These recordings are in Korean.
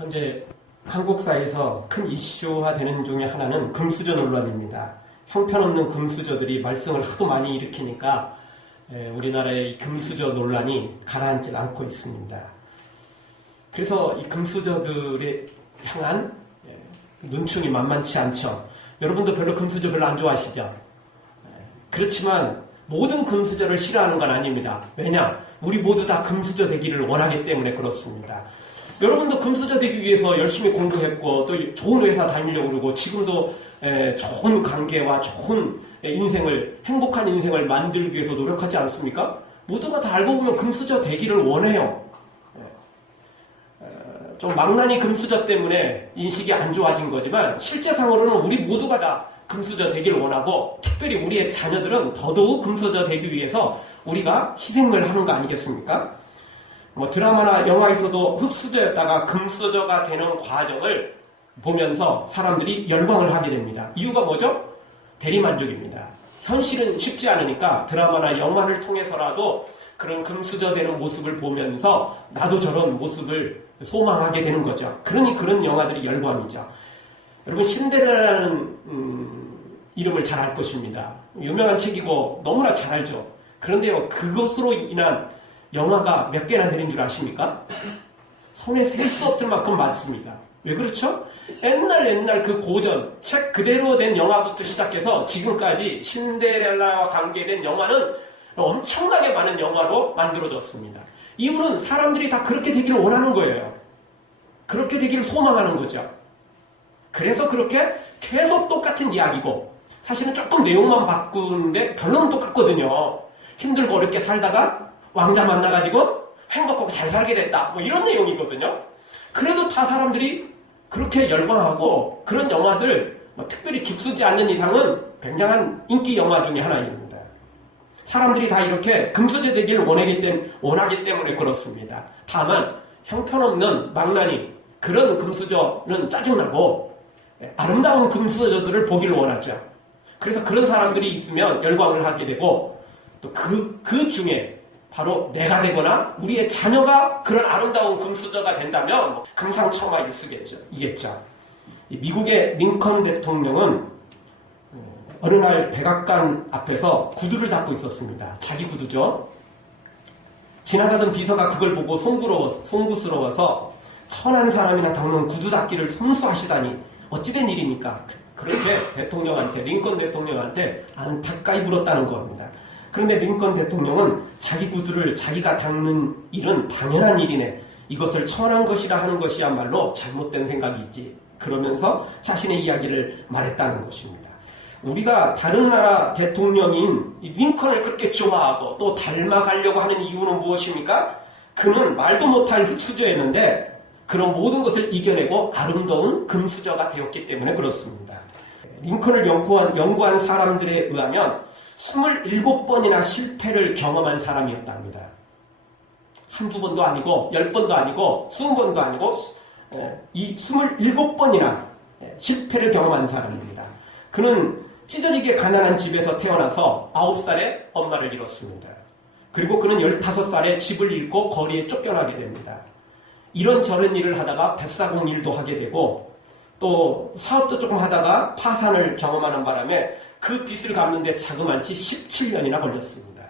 현재 한국사에서 큰 이슈화 되는 중에 하나는 금수저 논란입니다. 형편없는 금수저들이 말썽을 하도 많이 일으키니까 우리나라의 이 금수저 논란이 가라앉지 않고 있습니다. 그래서 이 금수저들에 향한 눈총이 만만치 않죠. 여러분도 별로 금수저 별로 안 좋아하시죠? 그렇지만 모든 금수저를 싫어하는 건 아닙니다. 왜냐? 우리 모두 다 금수저 되기를 원하기 때문에 그렇습니다. 여러분도 금수저 되기 위해서 열심히 공부했고 또 좋은 회사 다니려고 그러고 지금도 좋은 관계와 좋은 인생을, 행복한 인생을 만들기 위해서 노력하지 않습니까? 모두가 다 알고 보면 금수저 되기를 원해요. 좀 망나니 금수저 때문에 인식이 안 좋아진 거지만 실제상으로는 우리 모두가 다 금수저 되기를 원하고 특별히 우리의 자녀들은 더더욱 금수저 되기 위해서 우리가 희생을 하는 거 아니겠습니까? 뭐 드라마나 영화에서도 흙수저였다가 금수저가 되는 과정을 보면서 사람들이 열광을 하게 됩니다. 이유가 뭐죠? 대리만족입니다. 현실은 쉽지 않으니까 드라마나 영화를 통해서라도 그런 금수저 되는 모습을 보면서 나도 저런 모습을 소망하게 되는 거죠. 그러니 그런 영화들이 열광이죠. 여러분 신데렐라라는 이름을 잘 알 것입니다. 유명한 책이고 너무나 잘 알죠. 그런데요, 그것으로 인한 영화가 몇 개나 되는 줄 아십니까? 손에 셀 수 없을 만큼 많습니다. 왜 그렇죠? 옛날 그 고전 책 그대로 된 영화부터 시작해서 지금까지 신데렐라와 관계된 영화는 엄청나게 많은 영화로 만들어졌습니다. 이유는 사람들이 다 그렇게 되기를 원하는 거예요. 그렇게 되기를 소망하는 거죠. 그래서 그렇게 계속 똑같은 이야기고 사실은 조금 내용만 바꾸는데 결론은 똑같거든요. 힘들고 어렵게 살다가 왕자 만나가지고 행복하고 잘 살게 됐다. 뭐 이런 내용이거든요. 그래도 다 사람들이 그렇게 열광하고 그런 영화들 특별히 죽쓰지 않는 이상은 굉장한 인기 영화 중에 하나입니다. 사람들이 다 이렇게 금수저 되기를 원하기 때문에 그렇습니다. 다만 형편없는 망나니 그런 금수저는 짜증나고 아름다운 금수저들을 보기를 원하죠. 그래서 그런 사람들이 있으면 열광을 하게 되고 또 그 중에 바로 내가 되거나 우리의 자녀가 그런 아름다운 금수저가 된다면 금상첨화이겠죠. 미국의 링컨 대통령은 어느 날 백악관 앞에서 구두를 닦고 있었습니다. 자기 구두죠. 지나가던 비서가 그걸 보고 송구스러워서 천한 사람이나 닦는 구두 닦기를 선수하시다니 어찌된 일입니까? 그렇게 링컨 대통령한테 안타까이 물었다는 겁니다. 그런데 링컨 대통령은 자기 구두를 자기가 닦는 일은 당연한 일이네. 이것을 천한 것이라 하는 것이야말로 잘못된 생각이 있지. 그러면서 자신의 이야기를 말했다는 것입니다. 우리가 다른 나라 대통령인 링컨을 그렇게 좋아하고 또 닮아가려고 하는 이유는 무엇입니까? 그는 말도 못할 흙수저였는데 그런 모든 것을 이겨내고 아름다운 금수저가 되었기 때문에 그렇습니다. 링컨을 연구한 사람들에 의하면 27번이나 실패를 경험한 사람이었답니다. 한두 번도 아니고 10번도 아니고 20번도 아니고 이 27번이나 실패를 경험한 사람입니다. 그는 찢어지게 가난한 집에서 태어나서 9살에 엄마를 잃었습니다. 그리고 그는 15살에 집을 잃고 거리에 쫓겨나게 됩니다. 이런저런 일을 하다가 뱃사공 일도 하게 되고 또 사업도 조금 하다가 파산을 경험하는 바람에 그 빚을 갚는데 자그만치 17년이나 걸렸습니다.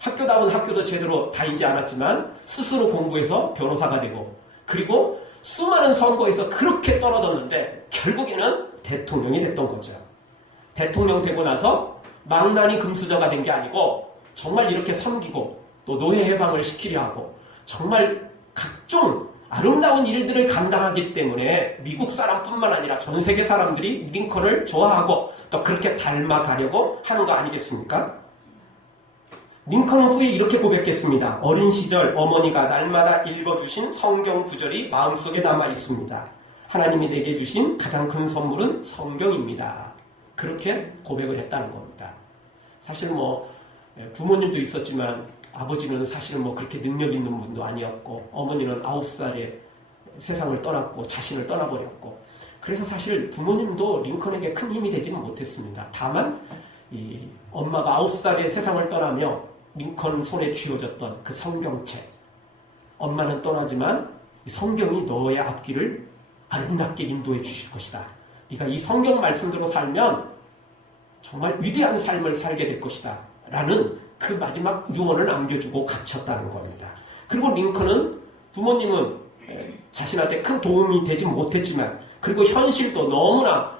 학교다운 학교도 제대로 다니지 않았지만 스스로 공부해서 변호사가 되고 그리고 수많은 선거에서 그렇게 떨어졌는데 결국에는 대통령이 됐던 거죠. 대통령 되고 나서 망나니 금수저가 된 게 아니고 정말 이렇게 섬기고 또 노예 해방을 시키려 하고 정말 각종 아름다운 일들을 감당하기 때문에 미국 사람뿐만 아니라 전 세계 사람들이 링컨을 좋아하고 또 그렇게 닮아가려고 하는 거 아니겠습니까? 링컨은 후에 이렇게 고백했습니다. 어린 시절 어머니가 날마다 읽어주신 성경 구절이 마음속에 남아 있습니다. 하나님이 내게 주신 가장 큰 선물은 성경입니다. 그렇게 고백을 했다는 겁니다. 사실 부모님도 있었지만 아버지는 사실은 그렇게 능력 있는 분도 아니었고 어머니는 9살에 세상을 떠났고 자신을 떠나버렸고 그래서 사실 부모님도 링컨에게 큰 힘이 되지는 못했습니다. 다만 이 엄마가 9살에 세상을 떠나며 링컨 손에 쥐어졌던 그 성경책 엄마는 떠나지만 성경이 너의 앞길을 아름답게 인도해 주실 것이다. 네가 이 성경 말씀대로 살면 정말 위대한 삶을 살게 될 것이다. 라는 그 마지막 유언을 남겨주고 갇혔다는 겁니다. 그리고 링컨은 부모님은 자신한테 큰 도움이 되지 못했지만, 그리고 현실도 너무나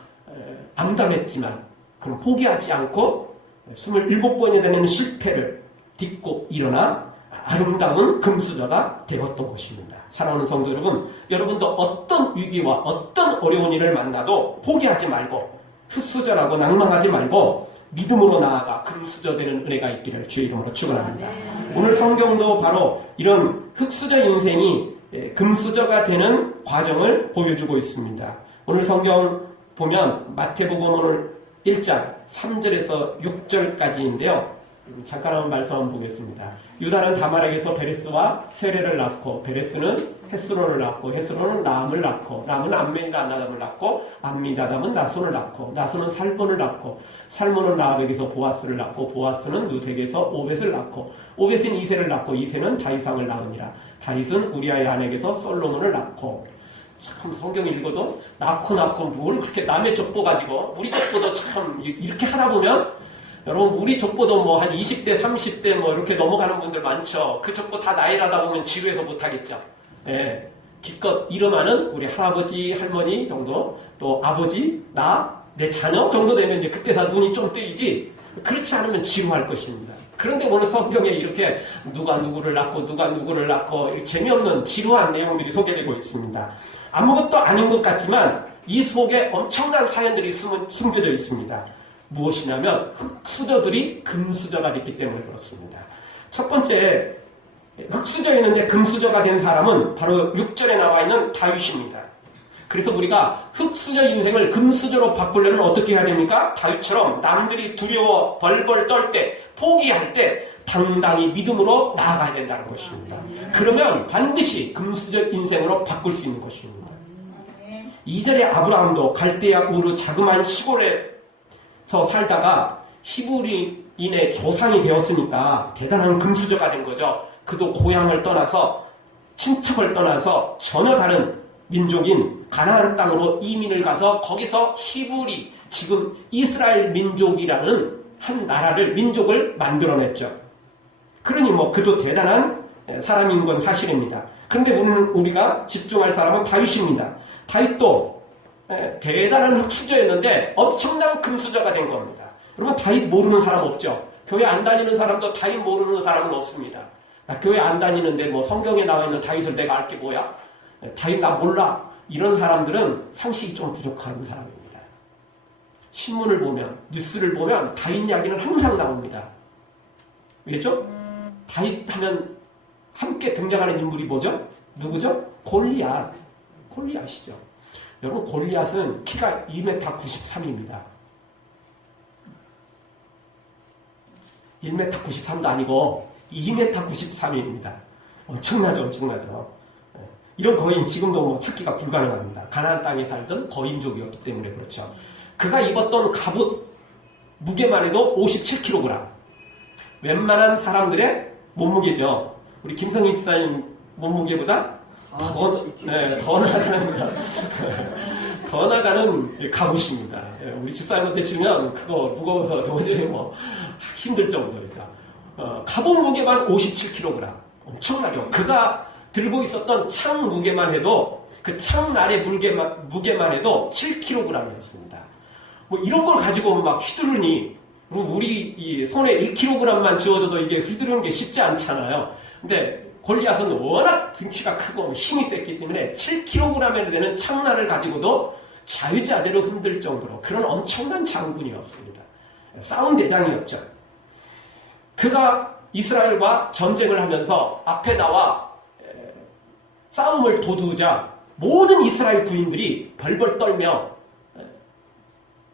암담했지만, 그럼 포기하지 않고 27번이 되는 실패를 딛고 일어나 아름다운 금수저가 되었던 것입니다. 사랑하는 성도 여러분, 여러분도 어떤 위기와 어떤 어려운 일을 만나도 포기하지 말고 흙수저라고 낭망하지 말고 믿음으로 나아가 금수저 되는 은혜가 있기를 주의 이름으로 축원합니다. 오늘 성경도 바로 이런 흙수저 인생이 금수저가 되는 과정을 보여주고 있습니다. 오늘 성경 보면 마태복음 오늘 1장 3절에서 6절까지인데요. 잠깐 한번 말씀 한번 보겠습니다. 유다는 다말에게서 베레스와 세레를 낳고, 베레스는 헤스론을 낳고, 헤스론은 라암을 낳고, 라암은 암미나답을 낳고, 암미나답은 나손을 낳고, 나손은 살몬을 낳고, 살몬은 라합에게서 보아스를 낳고, 보아스는 누색에서 오벳을 낳고, 오벳은 이세를 낳고, 이세는 다이상을 낳으니라. 다윗은 우리아의 아내에게서 솔로몬을 낳고. 참 성경 읽어도 낳고 뭘 그렇게 남의 족보 가지고 우리 족보도 참 이렇게 하다 보면, 여러분 우리 족보도 뭐 한 20대 30대 뭐 이렇게 넘어가는 분들 많죠. 그 족보 다 나이라다 보면 지루해서 못하겠죠. 예. 기껏 이름하는 우리 할아버지 할머니 정도, 또 아버지 나 내 자녀 정도 되면 이제 그때 다 눈이 좀 뜨이지, 그렇지 않으면 지루할 것입니다. 그런데 오늘 성경에 이렇게 누가 누구를 낳고 누가 누구를 낳고 재미없는 지루한 내용들이 소개되고 있습니다. 아무것도 아닌 것 같지만 이 속에 엄청난 사연들이 숨겨져 있습니다. 무엇이냐면 흙수저들이 금수저가 됐기 때문에 그렇습니다. 첫 번째, 흙수저였는데 금수저가 된 사람은 바로 6절에 나와 있는 다윗입니다. 그래서 우리가 흙수저 인생을 금수저로 바꾸려면 어떻게 해야 됩니까? 다윗처럼 남들이 두려워 벌벌 떨 때, 포기할 때 당당히 믿음으로 나아가야 된다는 것입니다. 그러면 반드시 금수저 인생으로 바꿀 수 있는 것입니다. 2절에 아브라함도 갈대아 우르 자그마한 시골에서 살다가 히브리인의 조상이 되었으니까 대단한 금수저가 된 거죠. 그도 고향을 떠나서, 친척을 떠나서 전혀 다른 민족인 가나안 땅으로 이민을 가서 거기서 히브리, 지금 이스라엘 민족이라는 한 나라를, 민족을 만들어냈죠. 그러니 뭐 그도 대단한 사람인 건 사실입니다. 그런데 오늘 우리가 집중할 사람은 다윗입니다. 다윗도 대단한 흙수저였는데 엄청난 금수저가 된 겁니다. 여러분 다윗 모르는 사람 없죠? 교회 안 다니는 사람도 다윗 모르는 사람은 없습니다. 나 교회 안 다니는데 뭐 성경에 나와 있는 다윗을 내가 알 게 뭐야? 다윗 나 몰라. 이런 사람들은 상식이 좀 부족한 사람입니다. 신문을 보면, 뉴스를 보면 다윗 이야기는 항상 나옵니다. 왜죠? 다윗 하면 함께 등장하는 인물이 뭐죠? 누구죠? 골리앗. 골리앗이죠. 여러분 골리앗은 키가 2m 93입니다. 1m 93도 아니고 2m 93입니다. 엄청나죠. 이런 거인 지금도 뭐 찾기가 불가능합니다. 가나안 땅에 살던 거인족이었기 때문에 그렇죠. 그가 입었던 갑옷 무게만 해도 57kg. 웬만한 사람들의 몸무게죠. 우리 김성희 집사님 몸무게보다 더 나가는 갑옷입니다. 우리 집사님한테 주면 그거 무거워서 도저히 뭐 힘들 정도죠. 갑옷 무게만 57kg. 엄청나죠. 그가 들고 있었던 창 무게만 해도, 그 창날의 무게만 해도 7kg이었습니다. 뭐 이런 걸 가지고 막 휘두르니, 우리 이 손에 1kg만 주어져도 이게 휘두르는 게 쉽지 않잖아요. 근데 골리앗은 워낙 등치가 크고 힘이 셌기 때문에 7kg에 되는 창날을 가지고도 자유자재로 흔들 정도로 그런 엄청난 장군이었습니다. 싸운 대장이었죠. 그가 이스라엘과 전쟁을 하면서 앞에 나와 싸움을 도두자 모든 이스라엘 부인들이 벌벌 떨며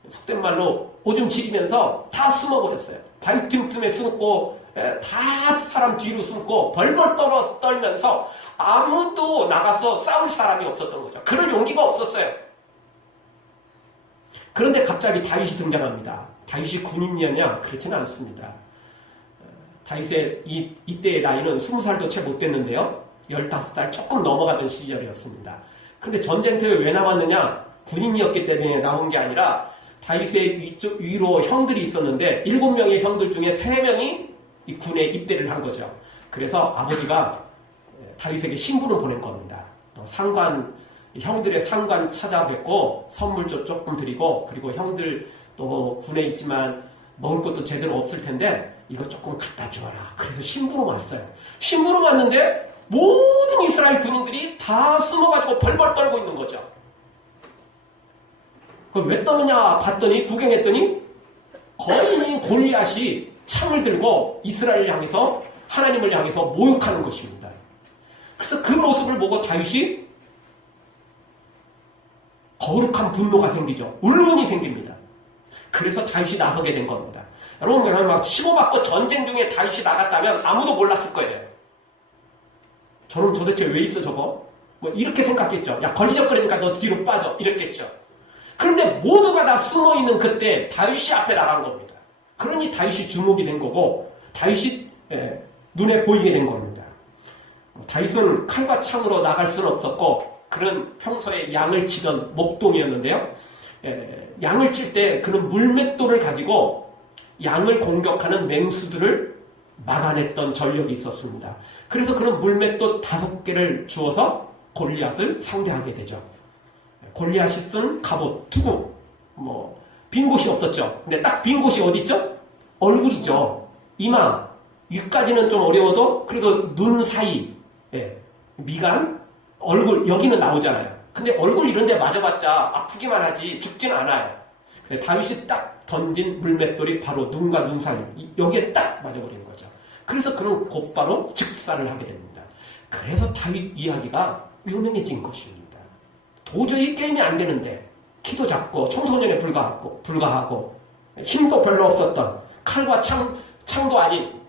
속된 말로 오줌 지리면서 다 숨어버렸어요. 바위 틈틈에 숨고 다 사람 뒤로 숨고 벌벌 떨면서 아무도 나가서 싸울 사람이 없었던 거죠. 그럴 용기가 없었어요. 그런데 갑자기 다윗이 등장합니다. 다윗이 군인이었냐? 그렇지는 않습니다. 다윗의 이때의 나이는 20살도 채 못 됐는데요. 15살 조금 넘어가던 시절이었습니다. 그런데 전쟁터에 왜 나왔느냐? 군인이었기 때문에 나온 게 아니라 다윗의 위로 형들이 있었는데 7명의 형들 중에 3명이 이 군에 입대를 한 거죠. 그래서 아버지가 다윗에게 신분을 보낸 겁니다. 형들의 상관 찾아뵙고 선물도 조금 드리고, 그리고 형들 또 군에 있지만 먹을 것도 제대로 없을 텐데 이거 조금 갖다 주어라. 그래서 신부로 왔어요. 신부로 왔는데 모든 이스라엘 군인들이 다 숨어가지고 벌벌 떨고 있는 거죠. 그럼 왜 떠느냐 봤더니, 구경했더니 거인이 골리앗이 창을 들고 이스라엘을 향해서, 하나님을 향해서 모욕하는 것입니다. 그래서 그 모습을 보고 다윗이 거룩한 분노가 생기죠. 울분이 생깁니다. 그래서 다윗이 나서게 된 겁니다. 여러분, 막 치고받고 전쟁 중에 다윗이 나갔다면 아무도 몰랐을 거예요. 저는 도대체 왜 있어 저거? 뭐 이렇게 생각했죠. 야, 걸리적거리니까 너 뒤로 빠져. 이랬겠죠. 그런데 모두가 다 숨어있는 그때 다윗이 앞에 나간 겁니다. 그러니 다윗이 주목이 된 거고, 다윗이 눈에 보이게 된 겁니다. 다윗은 칼과 창으로 나갈 수는 없었고, 그는 평소에 양을 치던 목동이었는데요. 양을 칠 때 그는 물맷돌을 가지고 양을 공격하는 맹수들을 막아냈던 전력이 있었습니다. 그래서 그는 물맷돌 5개를 주어서 골리앗을 상대하게 되죠. 골리앗이 쓴 갑옷, 투구, 빈 곳이 없었죠. 근데 딱 빈 곳이 어디 있죠? 얼굴이죠. 이마, 위까지는 좀 어려워도 그래도 눈 사이, 미간, 얼굴, 여기는 나오잖아요. 근데 얼굴 이런 데 맞아봤자 아프기만 하지 죽진 않아요. 다윗이 딱 던진 물맷돌이 바로 눈과 눈 사이, 여기에 딱 맞아버리는 거죠. 그래서 그는 곧바로 즉사를 하게 됩니다. 그래서 다윗 이야기가 유명해진 것입니다. 도저히 게임이 안 되는데, 키도 작고 청소년에 불과하고 힘도 별로 없었던, 칼과 창도 아닌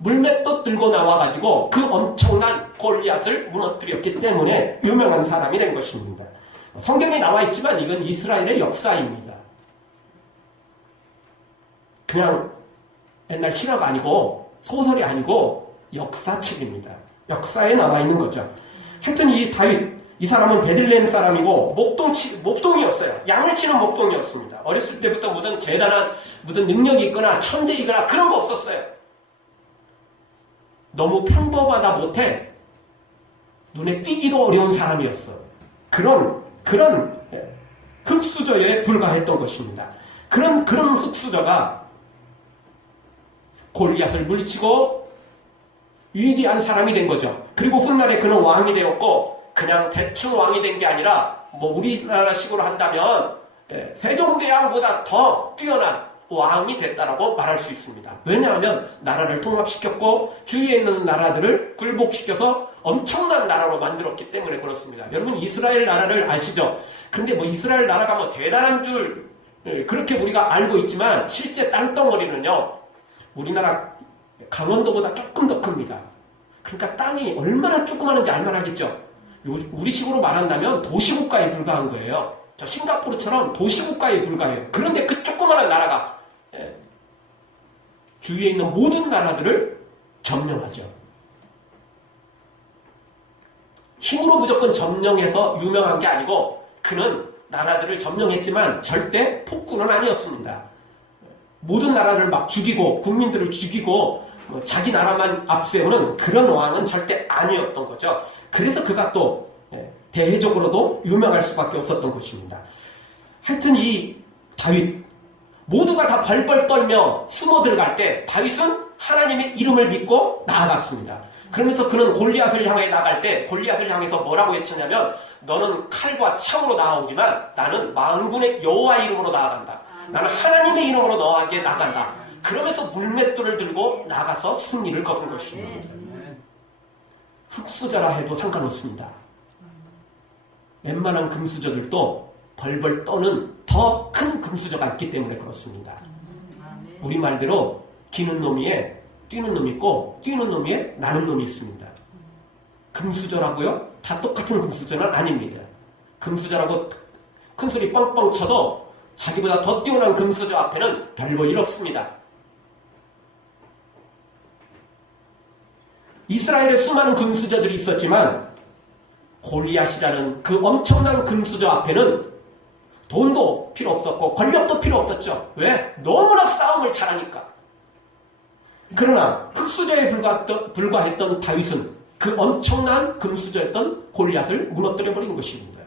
물맷돌 들고 나와가지고 그 엄청난 골리앗을 무너뜨렸기 때문에 유명한 사람이 된 것입니다. 성경에 나와 있지만 이건 이스라엘의 역사입니다. 그냥 옛날 실화가 아니고 소설이 아니고 역사책입니다. 역사에 나와 있는 거죠. 하여튼 이 다윗, 이 사람은 베들레헴 사람이고 목동이었어요. 양을 치는 목동이었습니다. 어렸을 때부터 무슨 능력이 있거나 천재이거나 그런 거 없었어요. 너무 평범하다 못해 눈에 띄기도 어려운 사람이었어요. 그런 흙수저에 불과했던 것입니다. 그런 흙수저가 골리앗을 물리치고 위대한 사람이 된 거죠. 그리고 훗날에 그는 왕이 되었고, 그냥 대충 왕이 된 게 아니라 우리나라식으로 한다면 세종대왕보다 더 뛰어난 왕이 됐다라고 말할 수 있습니다. 왜냐하면 나라를 통합시켰고 주위에 있는 나라들을 굴복시켜서 엄청난 나라로 만들었기 때문에 그렇습니다. 여러분, 이스라엘 나라를 아시죠? 근데 이스라엘 나라가 대단한 줄 그렇게 우리가 알고 있지만 실제 땅덩어리는요, 우리나라 강원도보다 조금 더 큽니다. 그러니까 땅이 얼마나 조그마한지 알만하겠죠? 우리 식으로 말한다면 도시국가에 불과한 거예요. 저 싱가포르처럼 도시국가에 불과해요. 그런데 그 조그마한 나라가 주위에 있는 모든 나라들을 점령하죠. 힘으로 무조건 점령해서 유명한 게 아니고, 그는 나라들을 점령했지만 절대 폭군은 아니었습니다. 모든 나라를 막 죽이고 국민들을 죽이고 자기 나라만 앞세우는 그런 왕은 절대 아니었던 거죠. 그래서 그가 또 대외적으로도 유명할 수밖에 없었던 것입니다. 하여튼 이 다윗, 모두가 다 벌벌 떨며 숨어 들어갈 때 다윗은 하나님의 이름을 믿고 나아갔습니다. 그러면서 그는 골리앗을 향해 나갈 때 골리앗을 향해서 뭐라고 외쳤냐면, 너는 칼과 창으로 나아오지만 나는 만군의 여호와 이름으로 나아간다. 나는 하나님의 이름으로 너에게 나간다. 그러면서 물맷돌을 들고 나가서 승리를 거둔 것입니다. 흙수저라 해도 상관없습니다. 웬만한 금수저들도 벌벌 떠는 더 큰 금수저가 있기 때문에 그렇습니다. 우리말대로 기는 놈이에 뛰는 놈이 있고 뛰는 놈이에 나는 놈이 있습니다. 금수저라고요? 다 똑같은 금수저는 아닙니다. 금수저라고 큰 소리 뻥뻥 쳐도 자기보다 더 뛰어난 금수저 앞에는 별볼 일 없습니다. 이스라엘에 수많은 금수저들이 있었지만 골리앗이라는 그 엄청난 금수저 앞에는 돈도 필요 없었고 권력도 필요 없었죠. 왜? 너무나 싸움을 잘하니까. 그러나 흙수저에 불과했던 다윗은 그 엄청난 금수저였던 골리앗을 무너뜨려버린 것입니다.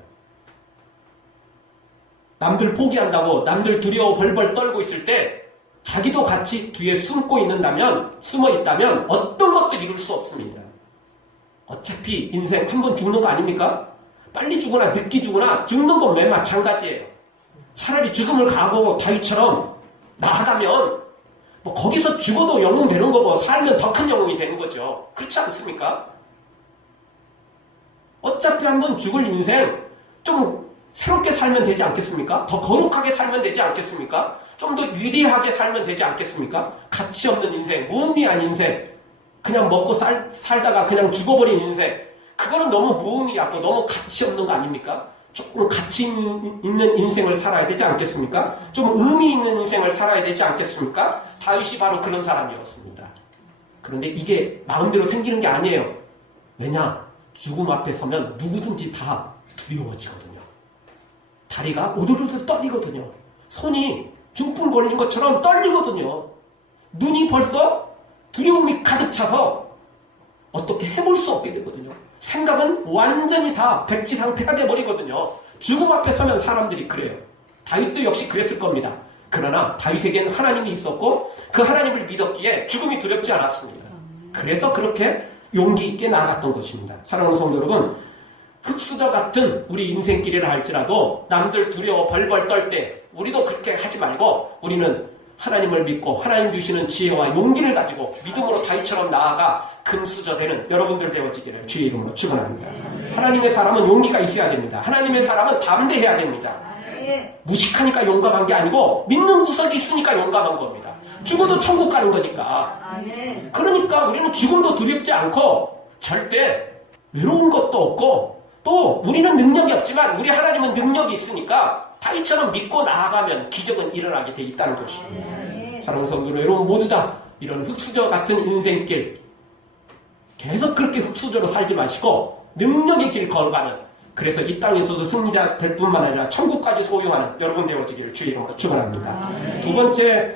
남들 포기한다고 남들 두려워 벌벌 떨고 있을 때 자기도 같이 뒤에 숨어 있다면 어떤 것도 이룰 수 없습니다. 어차피 인생 한 번 죽는 거 아닙니까? 빨리 죽거나 늦게 죽거나 죽는 건 맨 마찬가지예요. 차라리 죽음을 각오하고 다윗처럼 나아가면 뭐 거기서 죽어도 영웅 되는 거고 살면 더 큰 영웅이 되는 거죠. 그렇지 않습니까? 어차피 한 번 죽을 인생 좀 새롭게 살면 되지 않겠습니까? 더 거룩하게 살면 되지 않겠습니까? 좀 더 위대하게 살면 되지 않겠습니까? 가치 없는 인생, 무의미한 인생, 그냥 먹고 살다가 그냥 죽어버린 인생, 그거는 너무 무의미하고 너무 가치 없는 거 아닙니까? 조금 가치 있는 인생을 살아야 되지 않겠습니까? 좀 의미 있는 인생을 살아야 되지 않겠습니까? 다윗이 바로 그런 사람이었습니다. 그런데 이게 마음대로 생기는 게 아니에요. 왜냐? 죽음 앞에 서면 누구든지 다 두려워지거든요. 다리가 오돌오돌 떨리거든요. 손이 중풍 걸린 것처럼 떨리거든요. 눈이 벌써 두려움이 가득 차서 어떻게 해볼 수 없게 되거든요. 생각은 완전히 다 백지 상태가 돼버리거든요. 죽음 앞에 서면 사람들이 그래요. 다윗도 역시 그랬을 겁니다. 그러나 다윗에게는 하나님이 있었고 그 하나님을 믿었기에 죽음이 두렵지 않았습니다. 그래서 그렇게 용기 있게 나아갔던 것입니다. 사랑하는 성도 여러분, 흙수저 같은 우리 인생길이라 할지라도 남들 두려워 벌벌 떨 때 우리도 그렇게 하지 말고 우리는 하나님을 믿고 하나님 주시는 지혜와 용기를 가지고 믿음으로 다윗처럼 나아가 금수저 되는 여러분들 되어지기를 주의 이름으로 축원합니다. 하나님의 사람은 용기가 있어야 됩니다. 하나님의 사람은 담대해야 됩니다. 무식하니까 용감한 게 아니고 믿는 구석이 있으니까 용감한 겁니다. 죽어도 천국 가는 거니까. 그러니까 우리는 죽음도 두렵지 않고 절대 외로운 것도 없고 또 우리는 능력이 없지만 우리 하나님은 능력이 있으니까 다윗처럼 믿고 나아가면 기적은 일어나게 돼 있다는 것입니다. 사랑하는 성도 여러분 모두 다 이런 흙수저 같은 인생길 계속 그렇게 흙수저로 살지 마시고 능력의 길 걸어가는, 그래서 이 땅에서도 승리자 될 뿐만 아니라 천국까지 소유하는 여러분 되어지기를 주의 이름으로 축원합니다. 두 번째,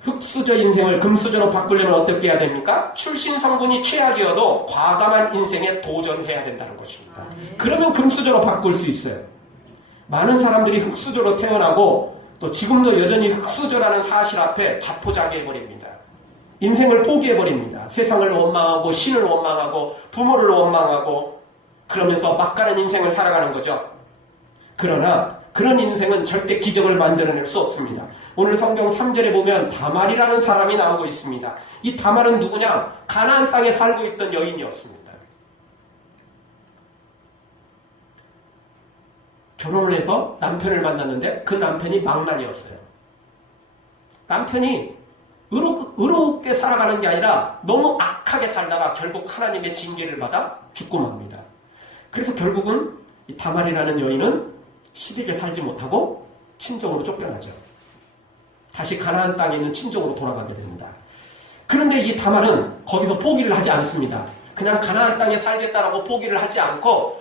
흙수저 인생을 금수저로 바꾸려면 어떻게 해야 됩니까? 출신 성분이 최악이어도 과감한 인생에 도전해야 된다는 것입니다. 그러면 금수저로 바꿀 수 있어요. 많은 사람들이 흙수저로 태어나고 또 지금도 여전히 흙수저라는 사실 앞에 자포자기해버립니다. 인생을 포기해버립니다. 세상을 원망하고 신을 원망하고 부모를 원망하고 그러면서 막가는 인생을 살아가는 거죠. 그러나 그런 인생은 절대 기적을 만들어낼 수 없습니다. 오늘 성경 3절에 보면 다말이라는 사람이 나오고 있습니다. 이 다말은 누구냐? 가나안 땅에 살고 있던 여인이었습니다. 결혼을 해서 남편을 만났는데 그 남편이 망난이었어요. 남편이 의롭게 살아가는 게 아니라 너무 악하게 살다가 결국 하나님의 징계를 받아 죽고 맙니다. 그래서 결국은 이 다말이라는 여인은 시댁에 살지 못하고 친정으로 쫓겨나죠. 다시 가나안 땅에 있는 친정으로 돌아가게 됩니다. 그런데 이 다말은 거기서 포기를 하지 않습니다. 그냥 가나안 땅에 살겠다라고 포기를 하지 않고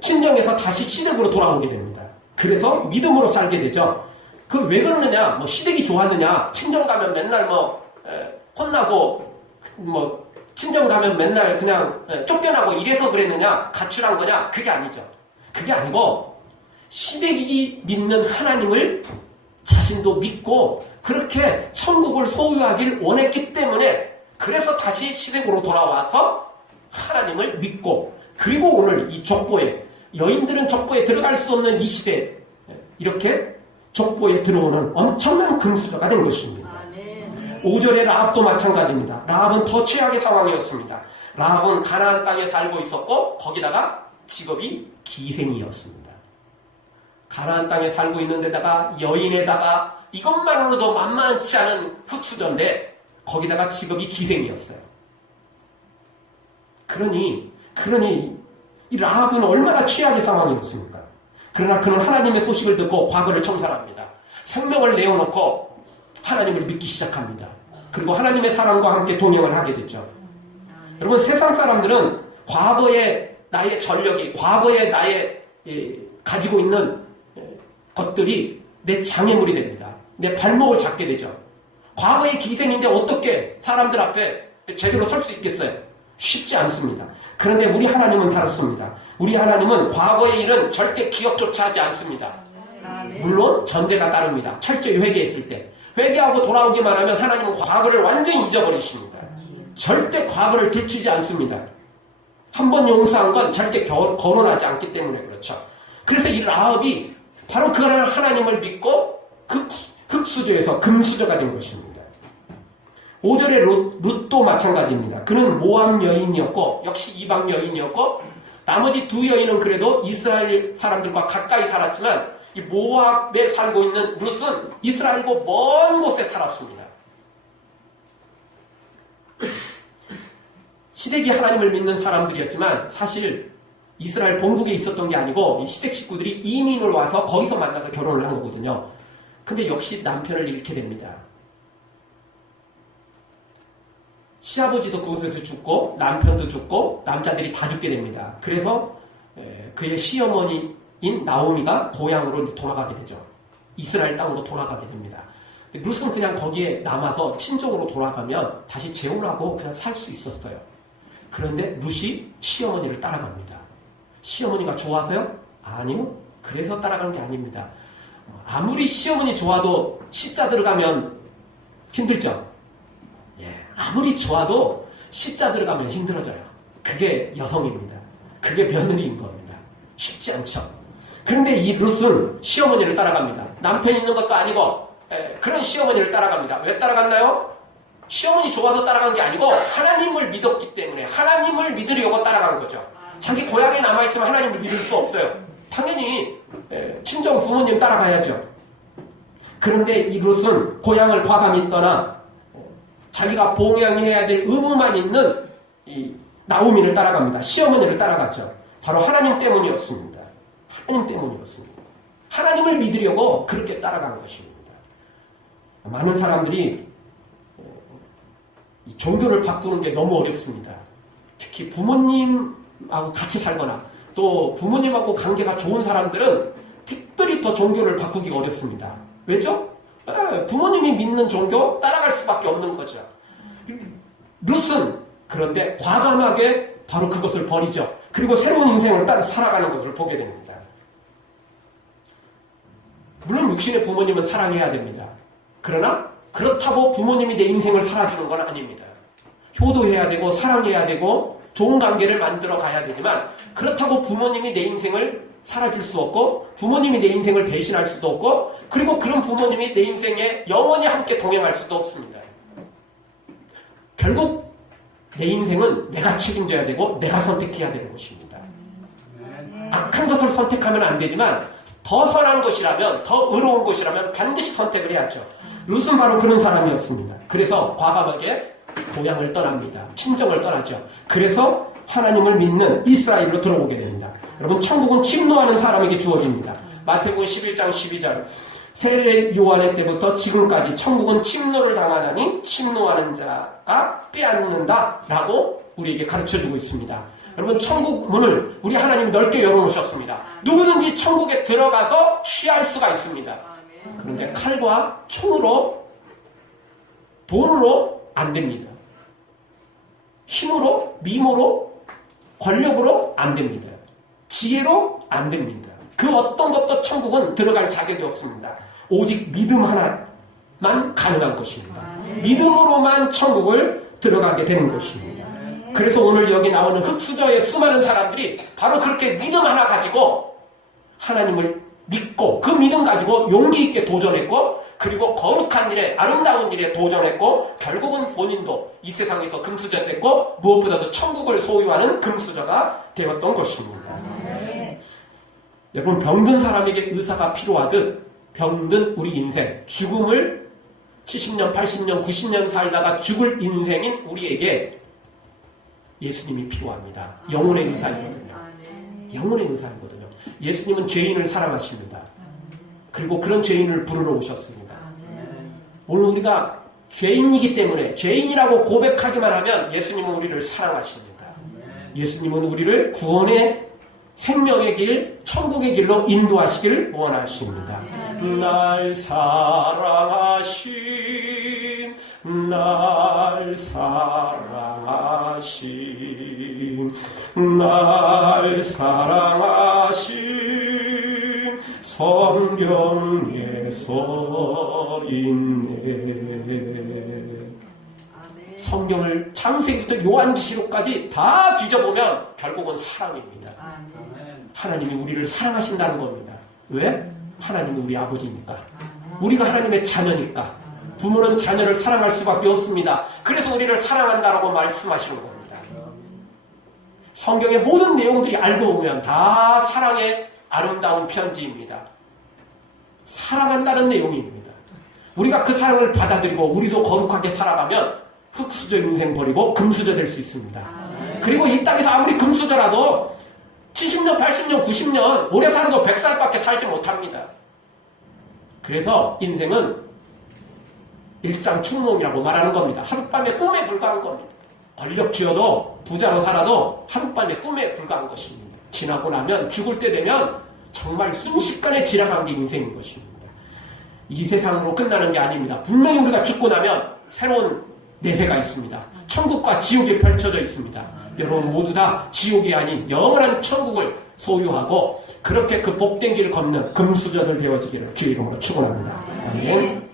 친정에서 다시 시댁으로 돌아오게 됩니다. 그래서 믿음으로 살게 되죠. 그 왜 그러느냐? 뭐 시댁이 좋았느냐? 친정 가면 맨날 혼나고 친정 가면 맨날 그냥 쫓겨나고 이래서 그랬느냐? 가출한 거냐? 그게 아니죠. 그게 아니고 시댁이 믿는 하나님을 자신도 믿고 그렇게 천국을 소유하길 원했기 때문에 그래서 다시 시댁으로 돌아와서 하나님을 믿고, 그리고 오늘 이 족보에, 여인들은 족보에 들어갈 수 없는 이 시대에 이렇게 족보에 들어오는 엄청난 금수저가 된 것입니다. 5절의 라합도 마찬가지입니다. 라합은 더 최악의 상황이었습니다. 라합은 가나안 땅에 살고 있었고 거기다가 직업이 기생이었습니다. 가나안 땅에 살고 있는 데다가 여인에다가 이것만으로도 만만치 않은 흙수저인데 거기다가 직업이 기생이었어요. 그러니 이 라합은 얼마나 최악의 상황이었습니까? 그러나 그는 하나님의 소식을 듣고 과거를 청산합니다. 생명을 내어놓고 하나님을 믿기 시작합니다. 그리고 하나님의 사랑과 함께 동행을 하게 되죠. 여러분, 세상 사람들은 과거의 나의 전력이, 과거의 나의 가지고 있는 것들이 내 장애물이 됩니다. 내 발목을 잡게 되죠. 과거의 기생인데 어떻게 사람들 앞에 제대로 설 수 있겠어요? 쉽지 않습니다. 그런데 우리 하나님은 다릅니다. 우리 하나님은 과거의 일은 절대 기억조차 하지 않습니다. 물론 전제가 따릅니다. 철저히 회개했을 때. 회개하고 돌아오기만 하면 하나님은 과거를 완전히 잊어버리십니다. 절대 과거를 들추지 않습니다. 한 번 용서한 건 절대 거론하지 않기 때문에 그렇죠. 그래서 이 라합이 바로 그 하나님을 믿고 흙수저에서 금수저가 된 것입니다. 5절의 룻도 마찬가지입니다. 그는 모압 여인이었고 역시 이방 여인이었고 나머지 두 여인은 그래도 이스라엘 사람들과 가까이 살았지만 이 모압에 살고 있는 룻은 이스라엘고 먼 곳에 살았습니다. 시댁이 하나님을 믿는 사람들이었지만 사실 이스라엘 본국에 있었던 게 아니고 시댁 식구들이 이민을 와서 거기서 만나서 결혼을 한 거거든요. 근데 역시 남편을 잃게 됩니다. 시아버지도 그곳에서 죽고 남편도 죽고 남자들이 다 죽게 됩니다. 그래서 그의 시어머니인 나오미가 고향으로 돌아가게 되죠. 이스라엘 땅으로 돌아가게 됩니다. 룻은 그냥 거기에 남아서 친족으로 돌아가면 다시 재혼하고 그냥 살 수 있었어요. 그런데 룻이 시어머니를 따라갑니다. 시어머니가 좋아서요? 아니요. 그래서 따라가는 게 아닙니다. 아무리 시어머니 좋아도 시자 들어가면 힘들죠? 아무리 좋아도 시자 들어가면 힘들어져요. 그게 여성입니다. 그게 며느리인 겁니다. 쉽지 않죠. 그런데 이 룻은 시어머니를 따라갑니다. 남편 있는 것도 아니고 그런 시어머니를 따라갑니다. 왜 따라갔나요? 시어머니 좋아서 따라간 게 아니고 하나님을 믿었기 때문에 하나님을 믿으려고 따라간 거죠. 자기 고향에 남아있으면 하나님을 믿을 수 없어요. 당연히 친정 부모님 따라가야죠. 그런데 이 룻은 고향을 과감히 떠나 자기가 봉양해야 될 의무만 있는 이 나오미를 따라갑니다. 시어머니를 따라갔죠. 바로 하나님 때문이었습니다. 하나님 때문이었습니다. 하나님을 믿으려고 그렇게 따라간 것입니다. 많은 사람들이 이 종교를 바꾸는 게 너무 어렵습니다. 특히 부모님하고 같이 살거나 또 부모님하고 관계가 좋은 사람들은 특별히 더 종교를 바꾸기가 어렵습니다. 왜죠? 부모님이 믿는 종교 따라갈 수밖에 없는 거죠. 룻은 그런데 과감하게 바로 그것을 버리죠. 그리고 새로운 인생을 따라 살아가는 것을 보게 됩니다. 물론 육신의 부모님은 사랑해야 됩니다. 그러나 그렇다고 부모님이 내 인생을 살아주는 건 아닙니다. 효도해야 되고 사랑해야 되고 좋은 관계를 만들어 가야 되지만 그렇다고 부모님이 내 인생을 살아줄 수 없고 부모님이 내 인생을 대신할 수도 없고 그리고 그런 부모님이 내 인생에 영원히 함께 동행할 수도 없습니다. 결국 내 인생은 내가 책임져야 되고 내가 선택해야 되는 것입니다. 악한 것을 선택하면 안 되지만 더 선한 것이라면 더 의로운 것이라면 반드시 선택을 해야죠. 룻은 바로 그런 사람이었습니다. 그래서 과감하게 고향을 떠납니다. 친정을 떠나죠. 그래서 하나님을 믿는 이스라엘로 들어오게 됩니다. 여러분 천국은 침노하는 사람에게 주어집니다. 마태복음 11장 12절 세례 요한의 때부터 지금까지 천국은 침노를 당하나니 침노하는 자가 빼앗는다 라고 우리에게 가르쳐주고 있습니다. 여러분 천국 문을 우리 하나님이 넓게 열어놓으셨습니다. 누구든지 천국에 들어가서 취할 수가 있습니다. 그런데 칼과 총으로 돈으로 안 됩니다. 힘으로 미모로 권력으로 안 됩니다. 지혜로 안 됩니다. 그 어떤 것도 천국은 들어갈 자격이 없습니다. 오직 믿음 하나만 가능한 것입니다. 믿음으로만 천국을 들어가게 되는 것입니다. 그래서 오늘 여기 나오는 흙수저의 수많은 사람들이 바로 그렇게 믿음 하나 가지고 하나님을 믿고 그 믿음 가지고 용기 있게 도전했고 그리고 거룩한 일에 아름다운 일에 도전했고 결국은 본인도 이 세상에서 금수저 됐고 무엇보다도 천국을 소유하는 금수저가 되었던 것입니다. 여러분 병든 사람에게 의사가 필요하듯 병든 우리 인생 죽음을 70년 80년 90년 살다가 죽을 인생인 우리에게 예수님이 필요합니다. 영혼의 의사이거든요. 영혼의 의사이거든요. 예수님은 죄인을 사랑하십니다. 그리고 그런 죄인을 부르러 오셨습니다. 오늘 우리가 죄인이기 때문에 죄인이라고 고백하기만 하면 예수님은 우리를 사랑하십니다. 예수님은 우리를 구원의 생명의 길, 천국의 길로 인도하시길 원하십니다. 날 사랑하신, 날 사랑하신, 날 사랑하신 성경에 써 있네. 성경을 창세기부터 요한계시록까지 다 뒤져보면 결국은 사랑입니다. 하나님이 우리를 사랑하신다는 겁니다. 왜? 하나님이 우리 아버지니까. 우리가 하나님의 자녀니까. 부모는 자녀를 사랑할 수밖에 없습니다. 그래서 우리를 사랑한다라고 말씀하시는 겁니다. 성경의 모든 내용들이 알고 보면 다 사랑의 아름다운 편지입니다. 사랑한다는 내용입니다. 우리가 그 사랑을 받아들이고 우리도 거룩하게 살아가면 흙수저 인생 버리고 금수저 될 수 있습니다. 그리고 이 땅에서 아무리 금수저라도 70년, 80년, 90년 오래 살아도 100살밖에 살지 못합니다. 그래서 인생은 일장춘몽이라고 말하는 겁니다. 하룻밤의 꿈에 불과한 겁니다. 권력 쥐어도 부자로 살아도 하룻밤의 꿈에 불과한 것입니다. 지나고 나면 죽을 때 되면 정말 순식간에 지나간 게 인생인 것입니다. 이 세상으로 끝나는 게 아닙니다. 분명히 우리가 죽고 나면 새로운 내세가 있습니다. 천국과 지옥이 펼쳐져 있습니다. 여러분 모두 다 지옥이 아닌 영원한 천국을 소유하고 그렇게 그 복된 길을 걷는 금수저들 되어지기를 주의 이름으로 축원합니다. 아멘.